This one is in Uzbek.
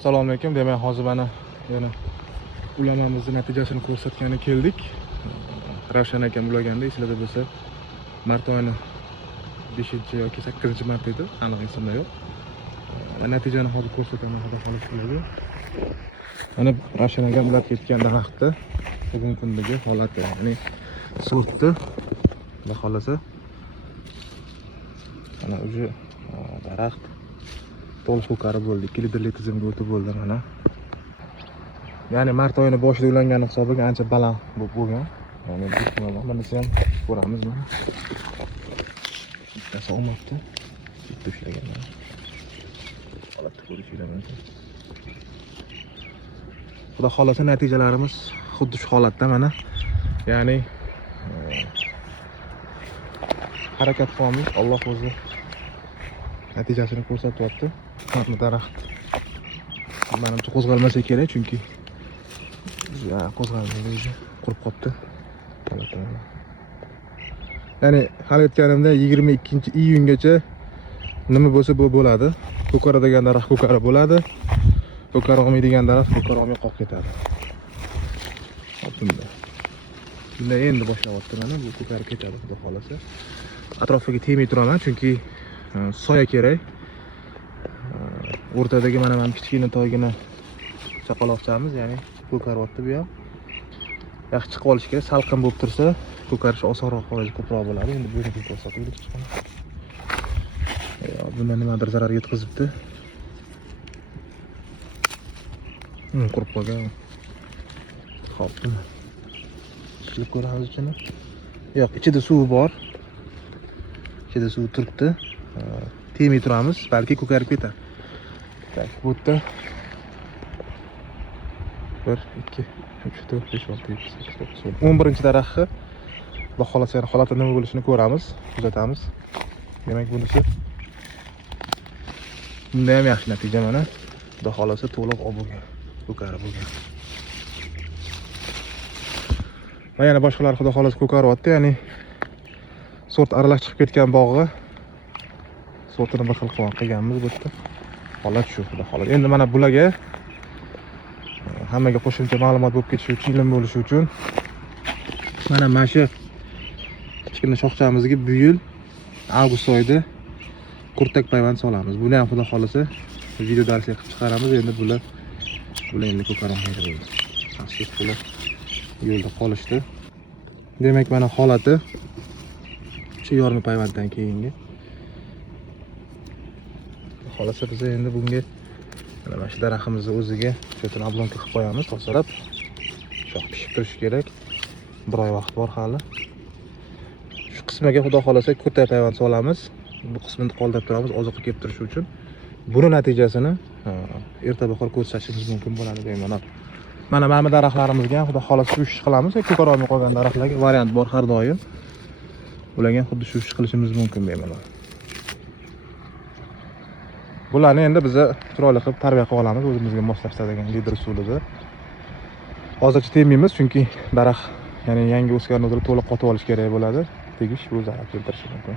Assalomu alaykum. Demak, hozir mana yana ulamamizning natijasini ko'rsatgani keldik. Ravshan akam ulaganda, esingizda bo'lsa, mart oyining 5 yoki 8-mart edi, aniq esimda yo'q. Natijani hozir ko'rsataman, xudo xolasa ularga. Mana Ravshan akam ulab ketgan daraxtda bugungi kundagi holati, ya'ni sortni xudo xolasa mana o'zi daraxt to'liq ko'karib bo'ldi, 2 litrli tizimga o'tib bo'ldi mana. Ya'ni mart oyining boshida ulangani hisobiga ancha baland bo'lgan. Ya'ni bu bunisi ham ko'ramiz mana. Bittasi olmabdi. Bitta ushlagan mana. Holatni ko'rishinglar mumkin. Xudo xolasa natijalarimiz xuddi shu holatda mana. Ya'ni harakat qilamiz. Alloh o'zi natijasini ko'rsatyapti. Mana daraxt menimcha qo'zg'almasa kerak, chunki qo'zg'almaydi, qurib qolibdi. Ya'ni hal etganimda 22-iyungacha nima bo'lsa bu bo'ladi. Ko'karadigan daraxt ko'karib bo'ladi. Ko'kara olmaydigan daraxt ko'kara olmay qolib ketadi. Bunda. Bunda endi boshlayapti mana, bu ko'karib ketadi xudo xolasa. Atrofiga tegmay turaman, chunki soya kerak. O'rtadagi mana kichkina toygina chaqaloqchamiz, ya'ni ko'karyapti bu ham. Yaxshi chiqib olish kerak, salqin bo'lib tursa, ko'karish osonroq, foizi ko'proq bo'ladi. Endi buni ko'rsataylik chiqadi. Bunda nimadir zarar yetkazibdi. Qurib qolgan. Xo'p, ishilib ko'ramiz ichini. Yo'q, ichida suv bor. Ichida suv turibdi. Tegmay turamiz, balki ko'karib ketadi. Tak, bu yerda 1 2 3 4 5 6 7 8 9 11-daraxtni Xudo xolasa yana holati nima bo'lishini ko'ramiz, kuzatamiz. Demak, bunisi bunda ham yaxshi natija mana. Xudo xolasa to'liq olib bo'lgan, ko'karib bo'lgan. Va yana boshqalar xudo xolasa ko'karyapti, ya'ni sort aralash chiqib ketgan bog'i sortini bir xil qilganmiz bu yerda. Holat shu xudo xolasa. Endi mana bularga hammaga qo'shimcha ma'lumot bo'lib ketishi uchun, ilm bo'lishi uchun mana shu kichkina shoxchamizga bu yil avgust oyida kurtak payvand solamiz. Buni ham xudo xolasa video darsga qilib chiqaramiz. Endi bular endi ko'karilmaydi bo'ldi. Afsus, bular yo'lda qolishdi. Demak, mana holati shu yorma payvanddan keyingi. Xolasa biz endi bunga mana shu daraxtimizni o'ziga cho'tin oblonka qilib qo'yamiz, tozalab. Shox pishib turishi kerak. 1 oy vaqt bor hali. Shu qismiga xudo xolasa kurtak payvand solamiz. Bu qismini qoldirib turamiz oziqqa kelib turishi uchun. Buni natijasini erta bahor ko'rsatishimiz mumkin bo'ladi bemalol. Mana daraxtlarimizga ham xudo xolasa shu ish qilamiz. Ko'kara olmay qolgan daraxtlarga variant bor har doim. Ularga ham xuddi shu ish qilishimiz mumkin bemalol. Bularni endi biz chiroyli qilib tarbiya qilib olamiz, o'zimizga moslashtiradigan lider usulida. Hozircha tegmaymiz, chunki daraxt, ya'ni yangi o'sgan o'zini to'liq qotib olish kerak bo'ladi. Tegish bu zarar keltirishi mumkin.